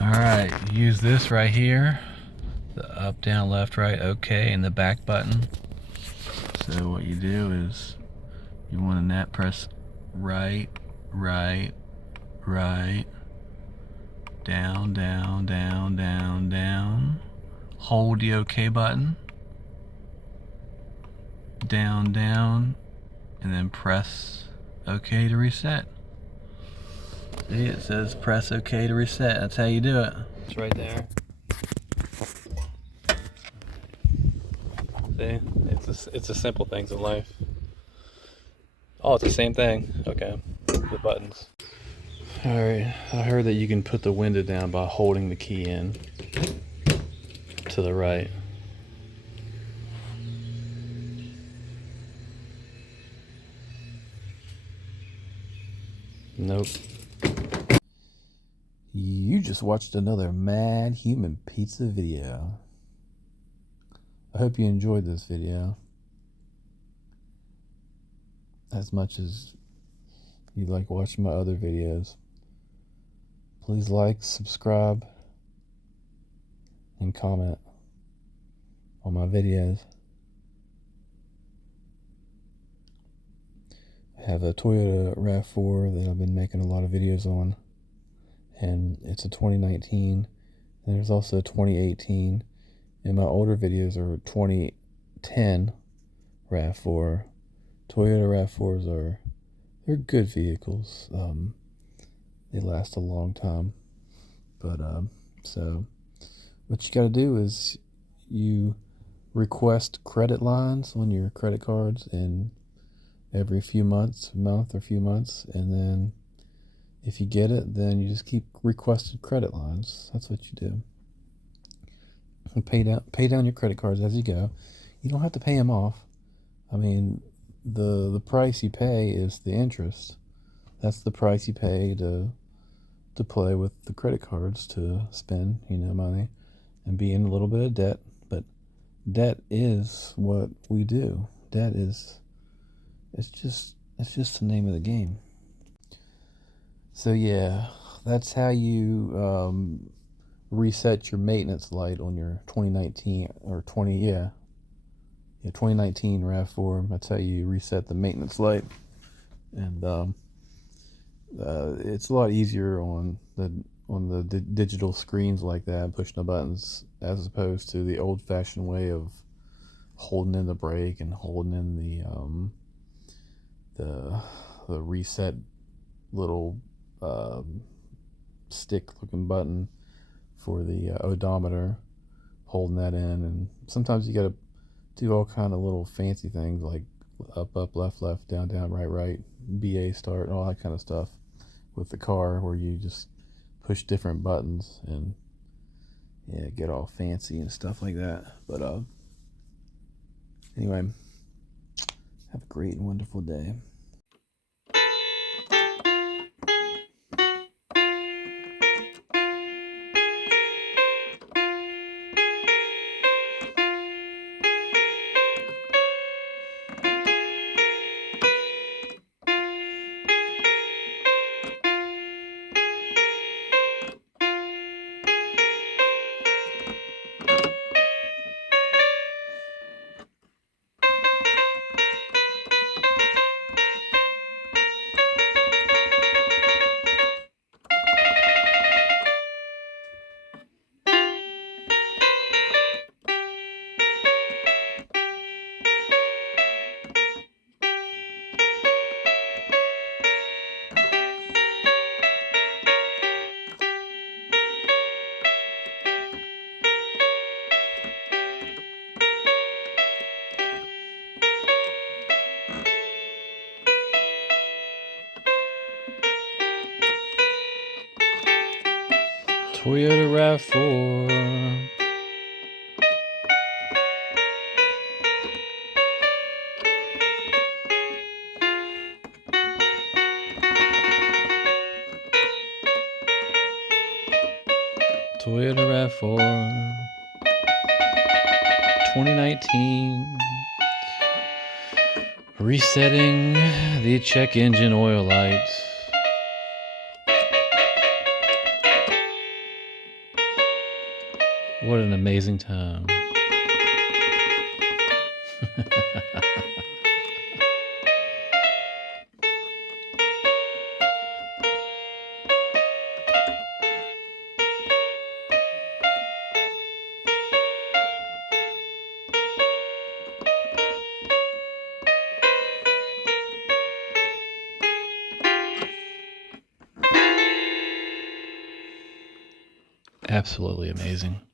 Alright, use this right here, the up, down, left, right, OK, and the back button. So what you do is you want to nap press right, right, right, down, down, down, down, down. Hold the OK button, down, down, and then press OK to reset. See, it says press OK to reset. That's how you do it. It's right there. See, it's the simple things in life. Oh, it's the same thing. Okay, the buttons. Alright, I heard that you can put the window down by holding the key in to the right. Nope. You just watched another Mad Human Pizza video. I hope you enjoyed this video as much as you like watching my other videos. Please like, subscribe, and comment on my videos. I have a Toyota RAV4 that I've been making a lot of videos on, and it's a 2019, and there's also a 2018, and my older videos are 2010 RAV4. Toyota RAV4s they're good vehicles. They last a long time, but so what you got to do is you request credit lines on your credit cards in every few months, month or few months, and then if you get it, then you just keep requested credit lines. That's what you do. And pay down your credit cards as you go. You don't have to pay them off. I mean, the price you pay is the interest. That's the price you pay to play with the credit cards, to spend, money and be in a little bit of debt. But debt is what we do. Debt is it's just the name of the game. So yeah, that's how you reset your maintenance light on your 2019 or 2019 RAV4. That's how you reset the maintenance light, and it's a lot easier on the digital screens like that, pushing the buttons, as opposed to the old-fashioned way of holding in the brake and holding in the reset little stick-looking button for the odometer, holding that in, and sometimes you got to do all kind of little fancy things like up, left, down, right, BA start, and all that kind of stuff with the car, where you just push different buttons and get all fancy and stuff like that. But anyway, have a great and wonderful day. Toyota RAV4. Toyota RAV4 2019. Resetting the check engine oil lights. What an amazing time. Absolutely amazing.